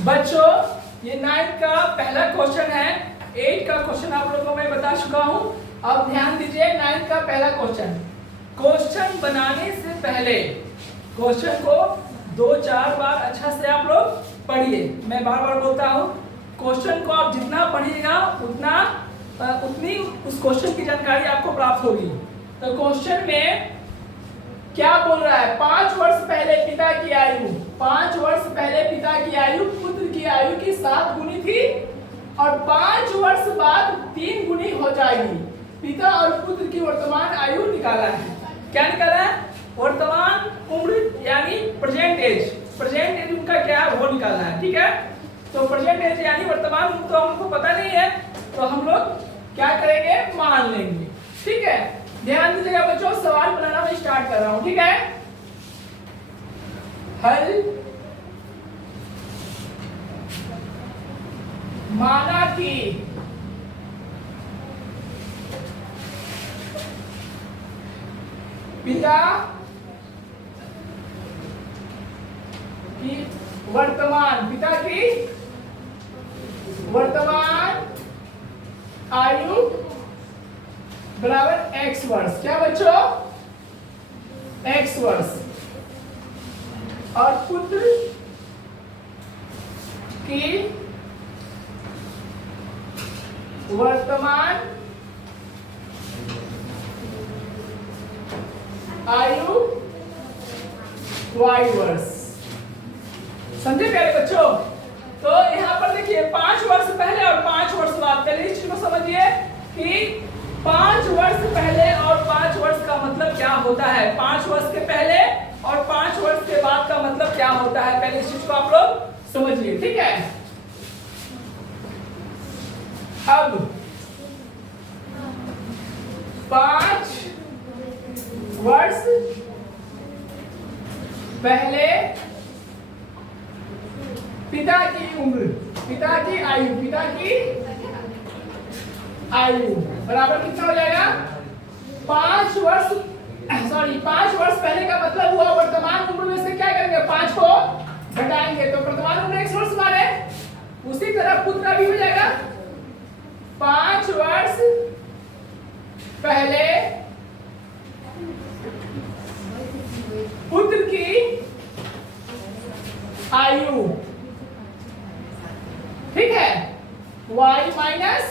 बच्चों ये 9th का पहला क्वेश्चन है। 8 का क्वेश्चन आप लोगों को मैं बता चुका हूं। अब ध्यान दीजिए 9th का पहला क्वेश्चन। क्वेश्चन बनाने से पहले क्वेश्चन को 2-4 बार अच्छा से आप लोग पढ़िए। मैं बार बार बोलता हूं, क्वेश्चन को आप जितना पढ़िएगा उतनी उस क्वेश्चन की जानकारी आपको प्राप्त होगी। तो क्वेश्चन में क्या बोल रहा है? 5 वर्ष पहले पिता की आयु 5 वर्ष पहले पिता की आयु पुत्र की आयु की 7 गुनी थी और 5 वर्ष बाद 3 गुनी हो जाएगी। पिता और पुत्र की वर्तमान आयु निकाला है। क्या निकाला है? वर्तमान उम्र यानी प्रेजेंट एज। प्रेजेंट एज उनका क्या है वो निकालना है। ठीक है, तो प्रेजेंट एज यानी वर्तमान उम्र तो हमको पता नहीं है, तो हम लोग क्या करेंगे? मान लेंगे। ठीक है, ध्यान दीजिएगा बच्चों, सवाल बनाना मैं स्टार्ट कर रहा हूं। ठीक है, हल माना कि पिता की वर्तमान आयु बराबर x वर्ष। क्या बच्चों? x वर्ष। और पुत्र की वर्तमान आयु y वर्ष। समझे प्यारे बच्चों? तो यहाँ पर देखिए 5 वर्ष पहले और 5 वर्ष बाद। पहले इस चीज को समझिए कि 5 वर्ष पहले और 5 वर्ष का मतलब क्या होता है। 5 वर्ष के पहले और 5 वर्ष के बाद का मतलब क्या होता है, पहले इस चीज को आप लोग समझिए। ठीक है, अब 5 वर्ष पहले पिता की उम्र, पिता की आयु बराबर कितना हो जाएगा? 5 वर्ष 5 वर्ष पहले का मतलब हुआ वर्तमान उम्र में से क्या करेंगे? 5 को घटाएंगे तो वर्तमान उम्र 1 वर्ष माने। उसी तरह पुत्र का भी हो जाएगा। 5 वर्ष पहले पुत्र की आयु, ठीक है, y माइनस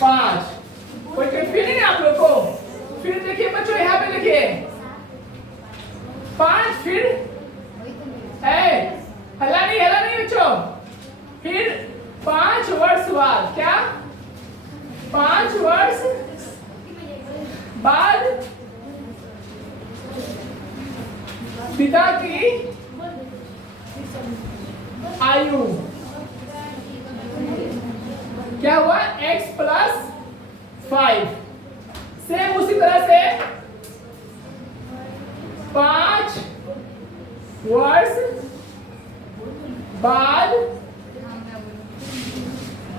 5। कोई कंफ्यूजन है आप लोग को? फिर देखिए बच्चों यहाँ पे देखिए 5 फिर हला नहीं बच्चों। फिर 5 वर्ष बाद क्या? 5 वर्ष बाद पिता की आयु क्या हुआ? x plus 5। सेम उसी तरह से 5 वर्ष बाद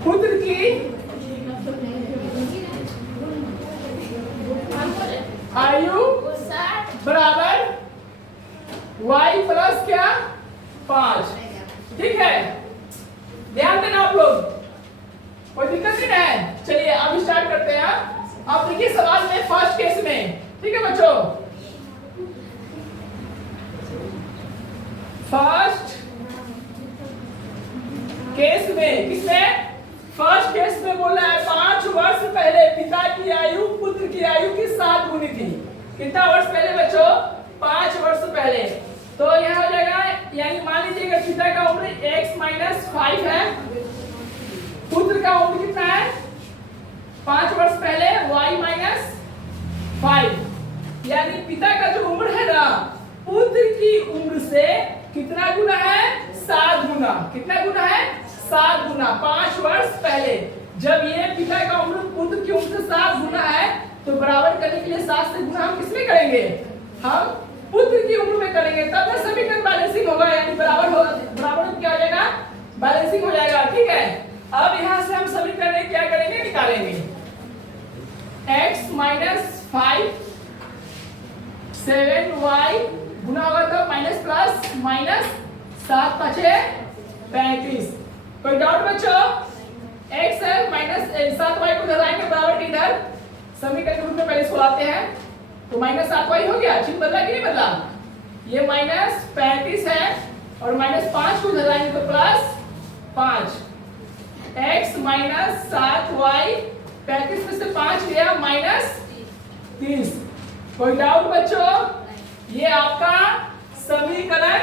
पुत्र की आयु बराबर y प्लस क्या? 5। ठीक है, ध्यान देना आप लोग, कोई दिक्कत नहीं है। चलिए अब स्टार्ट करते हैं। अब देखिए सवाल में फर्स्ट केस में, ठीक है बच्चों, फर्स्ट केस में किसमें? फर्स्ट केस में बोल रहा है 5 वर्ष पहले पिता की आयु पुत्र की आयु की 7 गुनी थी। कितना वर्ष पहले बच्चों? 5 वर्ष पहले। तो यह हो जाएगा, यानी मान लीजिएगा पिता का उम्र x माइनस 5 है, पुत्र का उम्र कितना है? 5 वर्ष पहले y माइनस 5, यानी पिता का जो उम्र है ना पुत्र की उम्र से कितना गुना है? 7 गुना। कितना गुना है? 7 गुना। 5 वर्ष पहले जब ये पिता का उम्र पुत्र की उम्र से 7 गुना है तो बराबर करने के लिए 7 से गुना हम किसमें करेंगे? हम पुत्र की उम्र में करेंगे, तब ना समीकरण बैलेंसिंग होगा, यानी बराबर क्या हो जाएगा? बैलेंसिंग हो जाएगा। ठीक है, अब यहां से हम समीकरण क्या करेंगे? निकालेंगे। x माइनस 5 7y गुना होगा तो माइनस प्लस माइनस 7 5 35। कोई डाउट बच्चों? x है माइनस 7y को इधर लाएंगे बराबर इधर समीकरण के रूप में पहले इसको लाते हैं तो माइनस 7y हो गया। चिन्ह बदला कि नहीं बदला? ये माइनस 35 है और माइनस 5 को इधर लाएंगे तो प्लस 5। x माइनस 7y 35 में से 5 गया माइनस 30। कोई डाउट बच्चों? ये आपका समीकरण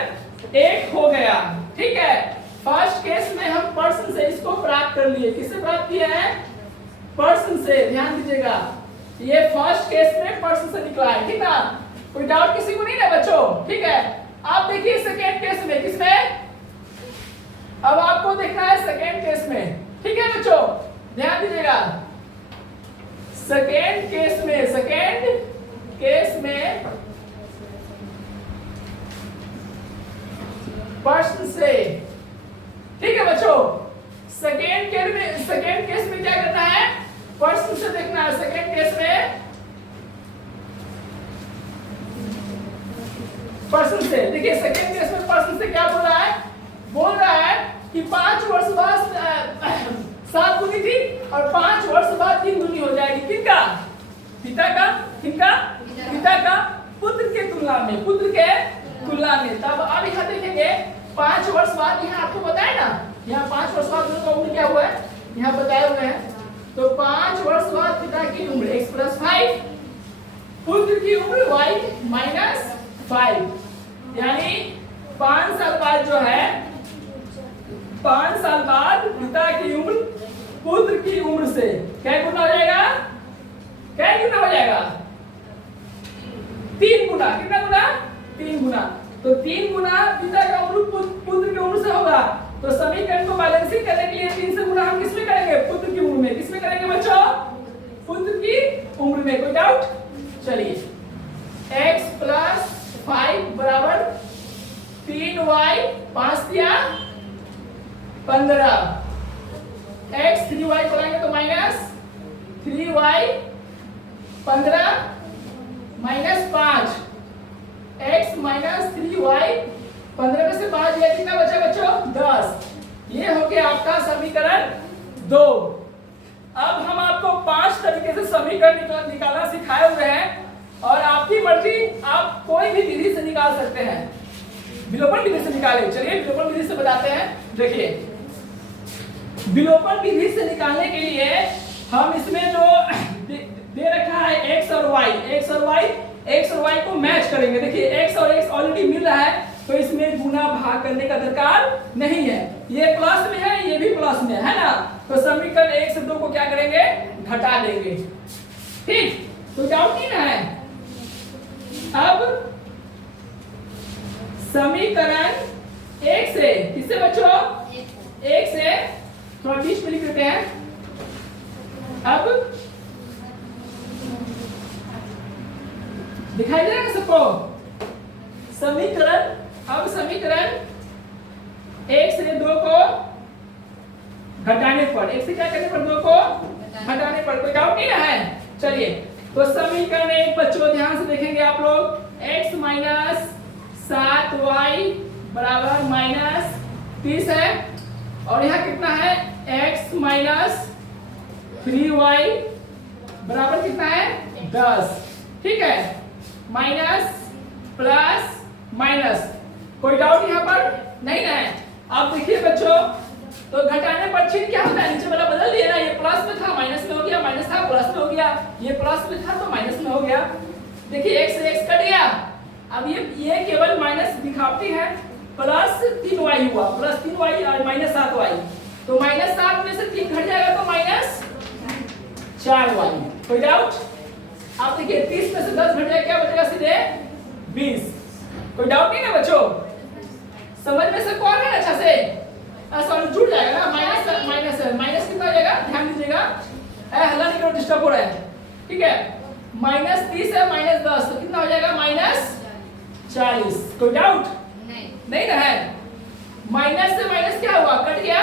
1 हो गया। ठीक है, फर्स्ट केस में हम पर्सन से इसको प्राप्त कर लिए। किससे प्राप्त किया है? पर्सन से। ध्यान दीजिएगा, ये फर्स्ट केस में पर्सन से निकला है। ठीक है, कोई डाउट किसी को नहीं है बच्चों? ठीक है, आप देखिए सेकेंड केस में किसमें, अब आपको देखना है सेकेंड केस में। ठीक है बच्चों, ध्यान दीजिएगा, सेकेंड केस में पर्सन से। ठीक है बच्चों, सेकेंड केस में क्या करना है? पर्सन से देखना है। सेकेंड केस में पर्सन से देखिए, सेकेंड केस में पर्सन से क्या बोल रहा है? बोल रहा है कि 5 वर्ष बाद 7 दूनी थी और 5 वर्ष बाद 3 दूनी हो जाएगी। किनका? पिता का। किनका? पिता का पुत्र के तुलना में, पुत्र के तुलना में। तब अब यहाँ देखेंगे 5 वर्ष बाद, यहाँ आपको बताया ना, यहाँ 5 वर्ष बाद दोनों का उम्र क्या हुआ है यहाँ बताए हुए हैं। तो 5 वर्ष बाद पिता की उम्र x + 5, पुत्र की उम्र y - 5, यानी 5 साल बाद जो है, 5 साल बाद पिता की उम्र पुत्र की उम्र से क्या गुना हो जाएगा? क्या गुना हो जाएगा? 3 गुना। कितना गुना? 3 गुना। तो 3 गुना पिता का उम्र पुत्र की उम्र से होगा। तो समीकरण को बैलेंसिंग करने के लिए 3 से गुना हम किसमें करेंगे? पुत्र की उम्र में। किसमें करेंगे बच्चों? पुत्र की उम्र में। कोई डाउट? चलिए, x + 5 बराबर 3y, 5 दिया 15, x 3y को लाएंगे तो माइनस 3y 15 - 5, x - 3y 15 में से 5 दिया, कितना बचा बच्चों? 10। ये हो गया आपका समीकरण 2। अब हम आपको 5 तरीके से समीकरण निकालना सिखाए हुए हैं और आपकी मर्जी, आप कोई भी विधि से निकाल सकते हैं। विलोपन विधि से निकालें। चलिए विलोपन विधि से बताते हैं। देखिए, विलोपन विधि से निकालने के लिए हम इसमें जो दे रखा है x और y को मैच करेंगे। देखिए x और x ऑलरेडी मिल रहा है तो इसमें गुना भाग करने का दरकार नहीं है। ये प्लस में है, ये भी प्लस में है ना, तो समीकरण 1 से 2 को क्या करेंगे? घटा देंगे। ठीक, तो डाउट नहीं ना है? अब समीकरण 1 से, किससे बच्चों? 1 से थोड़ा बीच में लिख देते हैं। अब दिखाई दे रहा है सबको समीकरण? अब समीकरण 1 से 2 को घटाने पर, 1 से क्या करने पर? 2 को घटाने पर। कोई डाउट नहीं है? चलिए, तो समीकरण 1 बच्चों ध्यान से देखेंगे आप लोग, x - 7y बराबर -30 है और यहाँ कितना है? x - 3y बराबर कितना है? 10। ठीक है, माइनस प्लस माइनस। कोई डाउट यहाँ पर नहीं है? अब देखिए बच्चों, तो घटाने पर चिन्ह क्या होता है? नीचे वाला बदल दिया ना, ये प्लस में था माइनस में हो गया, माइनस था प्लस में हो गया, ये प्लस में था तो माइनस में हो गया। देखिए x से x कट गया। अब ये केवल माइनस दिखाती है, प्लस 3y हुआ, प्लस 3y और माइनस 7y, तो माइनस 7 में से 3 घट जाएगा तो माइनस 4y। कोई डाउट? आप देखिए 30 में से 10 घट जाएगा, क्या बचेगा? सीधे 20। कोई डाउट नहीं ना बच्चों? समझ में से कौन है अच्छा से? सॉरी, जुड़ जाएगा ना, माइनस कितना हो जाएगा? ध्यान दीजिएगा, हल्ला नहीं करो, डिस्टर्ब हो रहा है। ठीक है, -30 है -10 तो कितना हो जाएगा? -40। कोई डाउट नहीं ना है? माइनस से माइनस क्या हुआ? कट गया।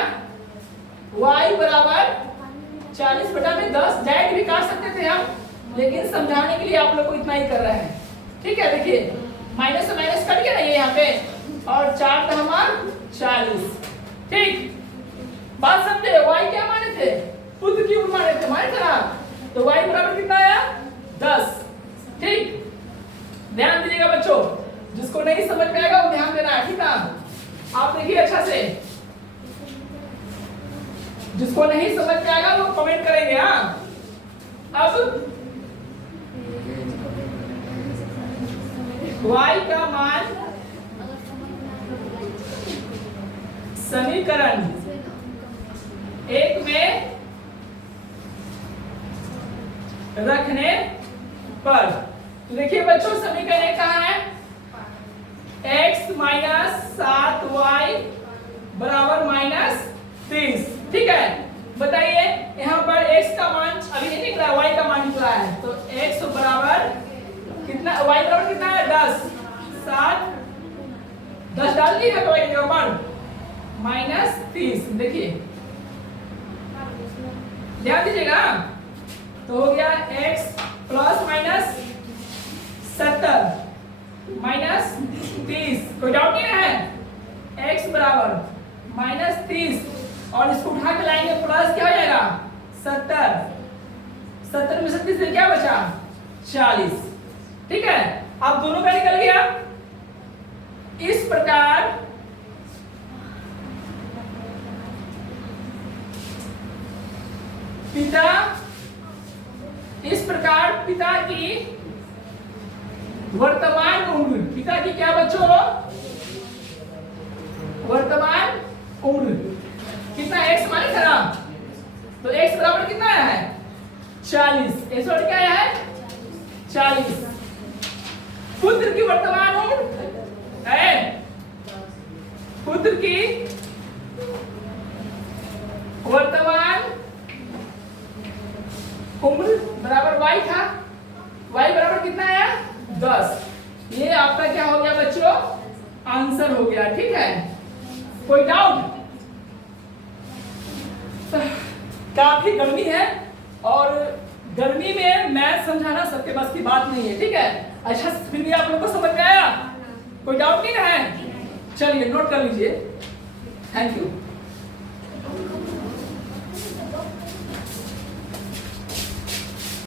y बराबर 40/10, डायरेक्ट भी काट सकते थे हम, लेकिन समझाने के लिए आप लोग को इतना ही कर रहे हैं। ठीक है, देखिए माइनस से माइनस कट गया ना ये यहाँ पे, और 4 था हमारा 40। ठीक, बात समझे। y क्या माने थे? पुत्र की उम्र माने थे, माने थे ना? तो y बराबर कितना आया? 10। ठीक, ध्यान दीजिएगा बच्चों, जिसको नहीं समझ में आएगा वो ध्यान देना है, ठीक ना? आप देखिए अच्छा से, जिसको नहीं समझ में आएगा वो कमेंट करेंगे। हाँ, अब y का मान समीकरण 1 में रखने पर, तो देखिए बच्चों समीकरण 1 कहाँ है? x माइनस 7y बराबर माइनस 30। ठीक है, बताइए यहाँ पर x का मान अभी नहीं निकला, y का मान निकला है, तो x बराबर कितना, y बराबर कितना है? 10। 10 डाल दिए तो y की जगह पर माइनस 30। देखिए ध्यान दीजिएगा, तो हो गया x प्लस माइनस 70 माइनस 30। कोई डाउट नहीं है? x बराबर माइनस 30 और इसको उठा के लाएंगे प्लस क्या हो जाएगा? 70 में 30 से क्या बचा? 40। ठीक है, अब दोनों का निकल गया। इस प्रकार पिता की वर्तमान उम्र, पिता की क्या बच्चों? वर्तमान उम्र कितना? x माने था ना, तो x बराबर कितना आया है? 40। x और क्या आया है? 40। पुत्र की वर्तमान उम्र है, पुत्र की वर्तमान उम्र बराबर y था, y बराबर कितना आया? 10। ये आपका क्या हो गया बच्चों? आंसर हो गया। ठीक है, कोई डाउट? काफी गर्मी है और गर्मी में मैथ समझाना सबके बस की बात नहीं है। ठीक है, अच्छा फिर भी आप लोग को समझ में आया? कोई डाउट नहीं है? चलिए नोट कर लीजिए। Thank you.